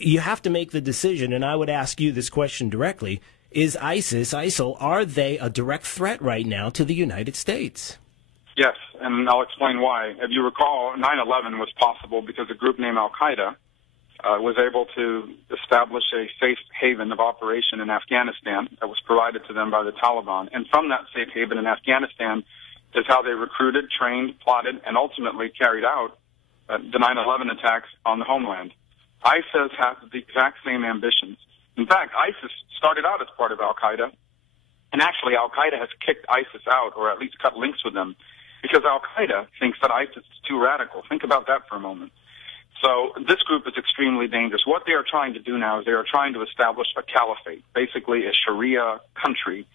you have to make the decision, and I would ask you this question directly. Is ISIL, are they a direct threat right now to the United States? Yes, and I'll explain why. If you recall, 9/11 was possible because a group named Al-Qaeda was able to establish a safe haven of operation in Afghanistan that was provided to them by the Taliban. And from that safe haven in Afghanistan is how they recruited, trained, plotted, and ultimately carried out the 9/11 attacks on the homeland. ISIS has the exact same ambitions. In fact, ISIS started out as part of Al-Qaeda, and actually Al-Qaeda has kicked ISIS out, or at least cut links with them, because Al-Qaeda thinks that ISIS is too radical. Think about that for a moment. So this group is extremely dangerous. What they are trying to do now is they are trying to establish a caliphate, basically a Sharia country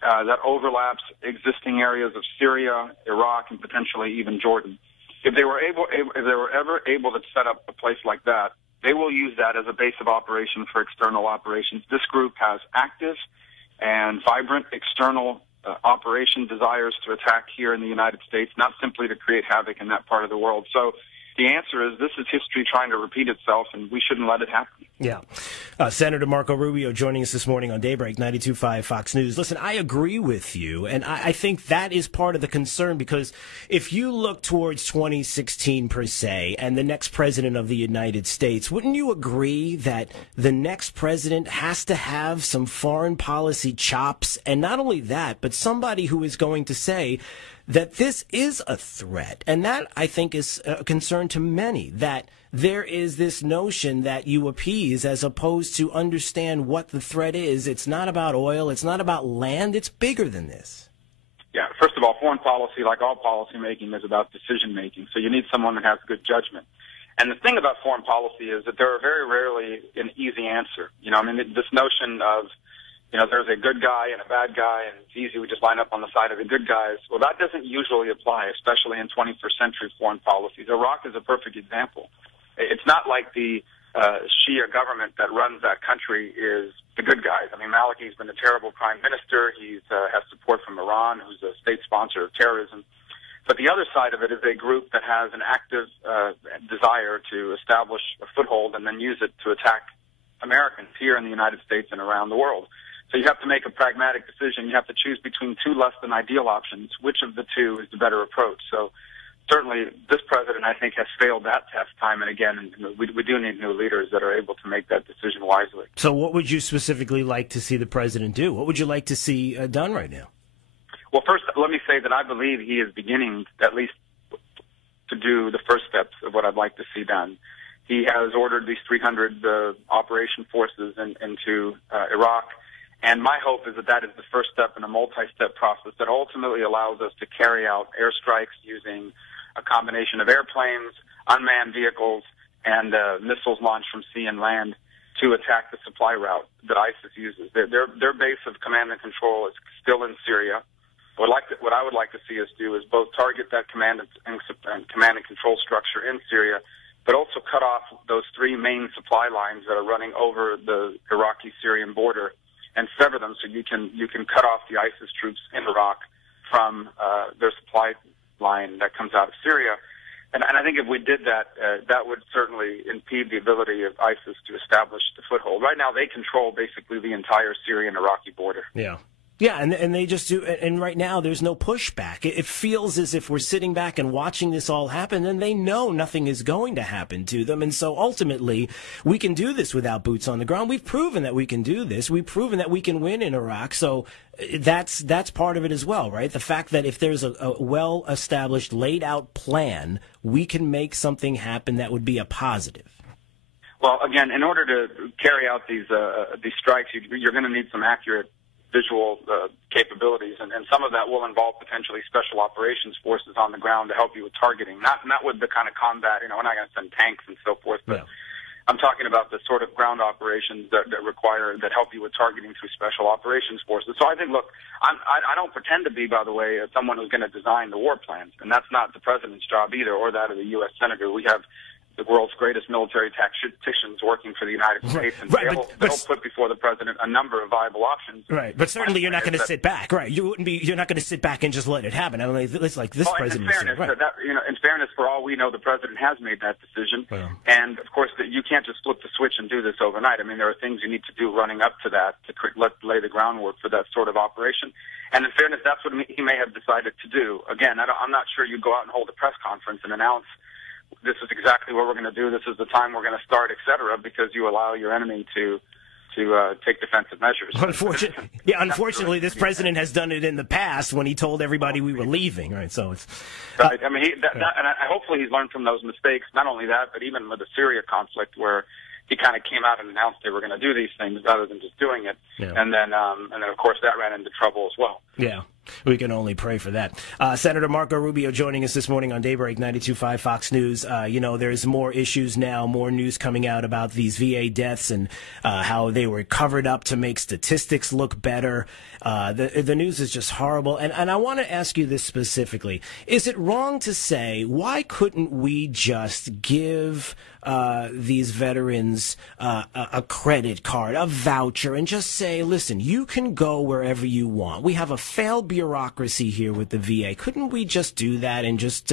that overlaps existing areas of Syria, Iraq, and potentially even Jordan. If they were ever able to set up a place like that, they will use that as a base of operation for external operations. This group has active and vibrant external operation desires to attack here in the United States, not simply to create havoc in that part of the world. So the answer is this is history trying to repeat itself, and we shouldn't let it happen. Yeah. Senator Marco Rubio joining us this morning on Daybreak 92.5 Fox News. Listen, I agree with you, and I think that is part of the concern, because if you look towards 2016 per se and the next president of the United States, wouldn't you agree that the next president has to have some foreign policy chops? And not only that, but somebody who is going to say that this is a threat. And that, I think, is a concern to many, that there is this notion that you appease as opposed to understand what the threat is. It's not about oil. It's not about land. It's bigger than this. Yeah, first of all, foreign policy, like all policy making, is about decision making. So you need someone that has good judgment. And the thing about foreign policy is that there are very rarely an easy answer. This notion of, there's a good guy and a bad guy, and it's easy, we just line up on the side of the good guys. Well, that doesn't usually apply, especially in 21st century foreign policies. Iraq is a perfect example. It's not like the Shia government that runs that country is the good guys. Maliki's been a terrible prime minister. He has support from Iran, who's a state sponsor of terrorism. But the other side of it is a group that has an active desire to establish a foothold and then use it to attack Americans here in the United States and around the world. So you have to make a pragmatic decision. You have to choose between two less than ideal options. Which of the two is the better approach? So certainly this president, I think, has failed that test time and again. And we do need new leaders that are able to make that decision wisely. So what would you specifically like to see the president do? What would you like to see done right now? Well, first, let me say that I believe he is beginning at least to do the first steps of what I'd like to see done. He has ordered these 300 operation forces into Iraq. And my hope is that that is the first step in a multi-step process that ultimately allows us to carry out airstrikes using a combination of airplanes, unmanned vehicles, and missiles launched from sea and land to attack the supply route that ISIS uses. Their base of command and control is still in Syria. What I would like to see us do is both target that command and control structure in Syria, but also cut off those three main supply lines that are running over the Iraqi-Syrian border and sever them so you can cut off the ISIS troops in Iraq from their supply line that comes out of Syria. And I think if we did that, that would certainly impede the ability of ISIS to establish the foothold. Right now, they control basically the entire Syrian-Iraqi border. Yeah. Yeah, and they just do, and right now there's no pushback. It feels as if we're sitting back and watching this all happen, and they know nothing is going to happen to them. And so ultimately, we can do this without boots on the ground. We've proven that we can do this. We've proven that we can win in Iraq. So that's part of it as well, right? The fact that if there's a well-established, laid-out plan, we can make something happen that would be a positive. Well, again, in order to carry out these strikes, you're going to need some accurate visual capabilities, and some of that will involve potentially special operations forces on the ground to help you with targeting. Not with the kind of combat, we're not going to send tanks and so forth, but I'm talking about the sort of ground operations that help you with targeting through special operations forces. So I think, look, I don't pretend to be, by the way, someone who's going to design the war plans, and that's not the president's job either, or that of the U.S. Senator. We have the world's greatest military tacticians working for the United States, and they'll put before the president a number of viable options. Right, but certainly you're not going to sit back. Right, you're not going to sit back and just let it happen. I mean, it's like this president. In fairness, in fairness, for all we know, the president has made that decision, and of course, you can't just flip the switch and do this overnight. I mean, there are things you need to do running up to that to lay the groundwork for that sort of operation. And in fairness, that's what he may have decided to do. Again, I'm not sure you go out and hold a press conference and announce this is exactly what we're going to do, this is the time we're going to start, et cetera, because you allow your enemy to take defensive measures. Unfortunately, this president has done it in the past when he told everybody we were leaving. Right, so it's right. I mean, hopefully he's learned from those mistakes. Not only that, but even with the Syria conflict, where he kind of came out and announced they were going to do these things rather than just doing it, and then of course that ran into trouble as well. Yeah. We can only pray for that. Senator Marco Rubio joining us this morning on Daybreak 92.5 Fox News. There's more issues now, more news coming out about these VA deaths and how they were covered up to make statistics look better. The news is just horrible. And I want to ask you this specifically. Is it wrong to say, why couldn't we just give these veterans a credit card, a voucher, and just say, listen, you can go wherever you want. We have a failed bureaucracy here with the VA. Couldn't we just do that and just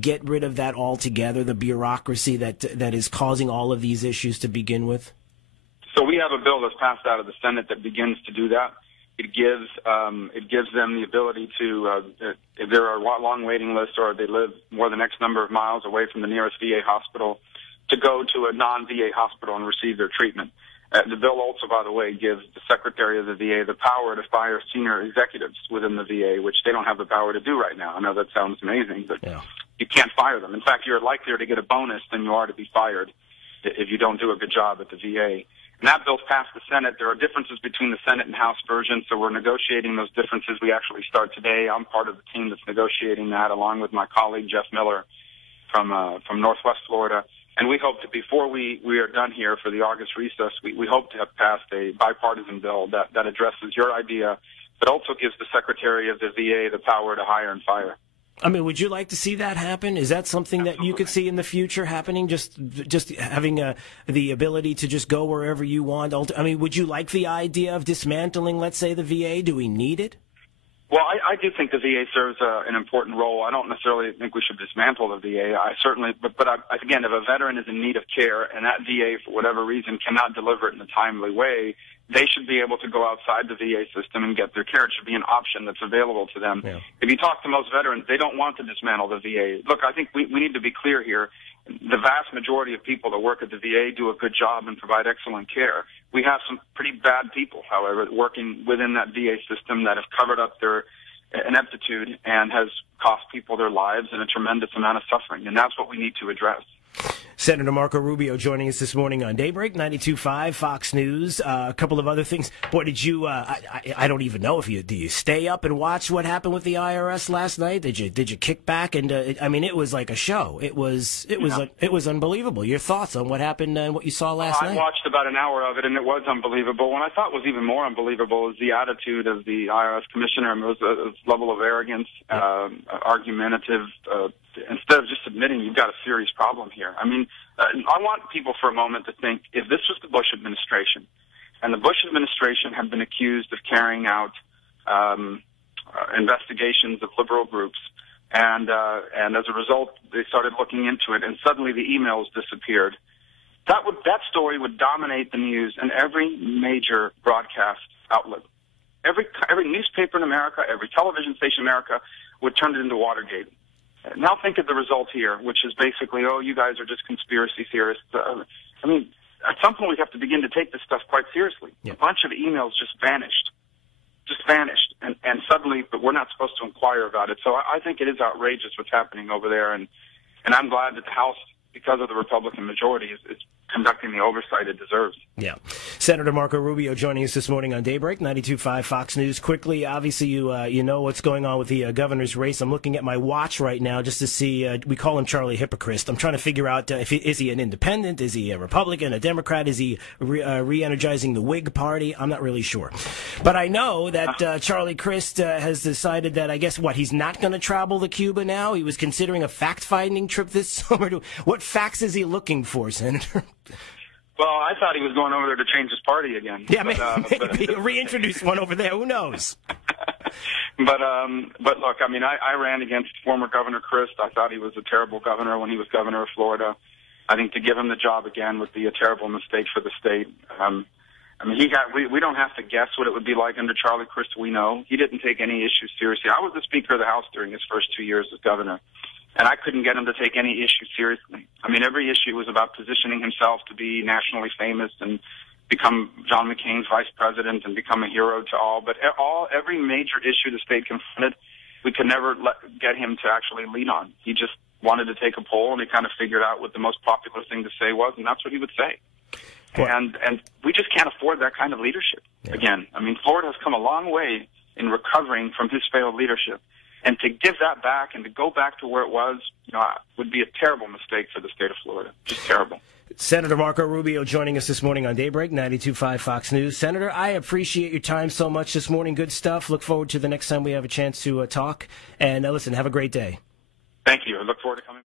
get rid of that altogether, the bureaucracy that is causing all of these issues to begin with? So we have a bill that's passed out of the Senate that begins to do that. It gives them the ability to, if there are long waiting lists or they live more than X number of miles away from the nearest VA hospital, to go to a non-VA hospital and receive their treatment. The bill also, by the way, gives the Secretary of the VA the power to fire senior executives within the VA, which they don't have the power to do right now. I know that sounds amazing, but you can't fire them. In fact, you're likelier to get a bonus than you are to be fired if you don't do a good job at the VA. And that bill's passed the Senate. There are differences between the Senate and House version, so we're negotiating those differences. We actually start today. I'm part of the team that's negotiating that, along with my colleague Jeff Miller from Northwest Florida. And we hope to, before we are done here for the August recess, we hope to have passed a bipartisan bill that addresses your idea, but also gives the Secretary of the VA the power to hire and fire. I mean, would you like to see that happen? Is that something that you could see in the future happening, just having the ability to just go wherever you want? I mean, would you like the idea of dismantling, let's say, the VA? Do we need it? Well, I do think the VA serves an important role. I don't necessarily think we should dismantle the VA. Again, if a veteran is in need of care and that VA, for whatever reason, cannot deliver it in a timely way, they should be able to go outside the VA system and get their care. It should be an option that's available to them. Yeah. If you talk to most veterans, they don't want to dismantle the VA. Look, I think we need to be clear here. The vast majority of people that work at the VA do a good job and provide excellent care. We have some pretty bad people, however, working within that VA system that have covered up their ineptitude and has cost people their lives and a tremendous amount of suffering, and that's what we need to address. Senator Marco Rubio joining us this morning on Daybreak 92.5 Fox News. A couple of other things. Boy, did you? I don't even know if do you stay up and watch what happened with the IRS last night? Did you kick back and? I mean, it was like a show. It was unbelievable. Your thoughts on what happened and what you saw last night? I watched about an hour of it, and it was unbelievable. What I thought was even more unbelievable is the attitude of the IRS commissioner. It was a level of arrogance, argumentative. Instead of just admitting you've got a serious problem here. I mean, I want people for a moment to think, if this was the Bush administration, and the Bush administration had been accused of carrying out investigations of liberal groups, and as a result they started looking into it, and suddenly the emails disappeared, that story would dominate the news in every major broadcast outlet. Every newspaper in America, every television station in America would turn it into Watergate. Now think of the result here, which is basically, oh, you guys are just conspiracy theorists. I mean, at some point we have to begin to take this stuff quite seriously. Yeah. A bunch of emails just vanished, and suddenly, but we're not supposed to inquire about it. So I think it is outrageous what's happening over there, and I'm glad that the House, because of the Republican majority, is conducting the oversight it deserves. Yeah. Senator Marco Rubio joining us this morning on Daybreak, 92.5 Fox News. Quickly, obviously, you know what's going on with the governor's race. I'm looking at my watch right now just to see, we call him Charlie Hypocrite. I'm trying to figure out, is he an independent? Is he a Republican, a Democrat? Is he re-energizing the Whig Party? I'm not really sure. But I know that Charlie Crist has decided that, I guess, he's not going to travel to Cuba now? He was considering a fact-finding trip this summer. What facts is he looking for, Senator? Well, I thought he was going over there to change his party again. Yeah, maybe reintroduce one over there. Who knows? But look, I mean, I ran against former Governor Crist. I thought he was a terrible governor when he was governor of Florida. I think to give him the job again would be a terrible mistake for the state. I mean, we don't have to guess what it would be like under Charlie Crist. We know he didn't take any issues seriously. I was the Speaker of the House during his first 2 years as governor, and I couldn't get him to take any issue seriously. I mean, every issue was about positioning himself to be nationally famous and become John McCain's vice president and become a hero to all. But every major issue the state confronted, we could never get him to actually lead on. He just wanted to take a poll, and he kind of figured out what the most popular thing to say was, and that's what he would say. And we just can't afford that kind of leadership. Yeah. Again, I mean, Florida has come a long way in recovering from his failed leadership. And to give that back and to go back to where it was, would be a terrible mistake for the state of Florida. Just terrible. Senator Marco Rubio joining us this morning on Daybreak, 92.5 Fox News. Senator, I appreciate your time so much this morning. Good stuff. Look forward to the next time we have a chance to talk. And listen, have a great day. Thank you. I look forward to coming.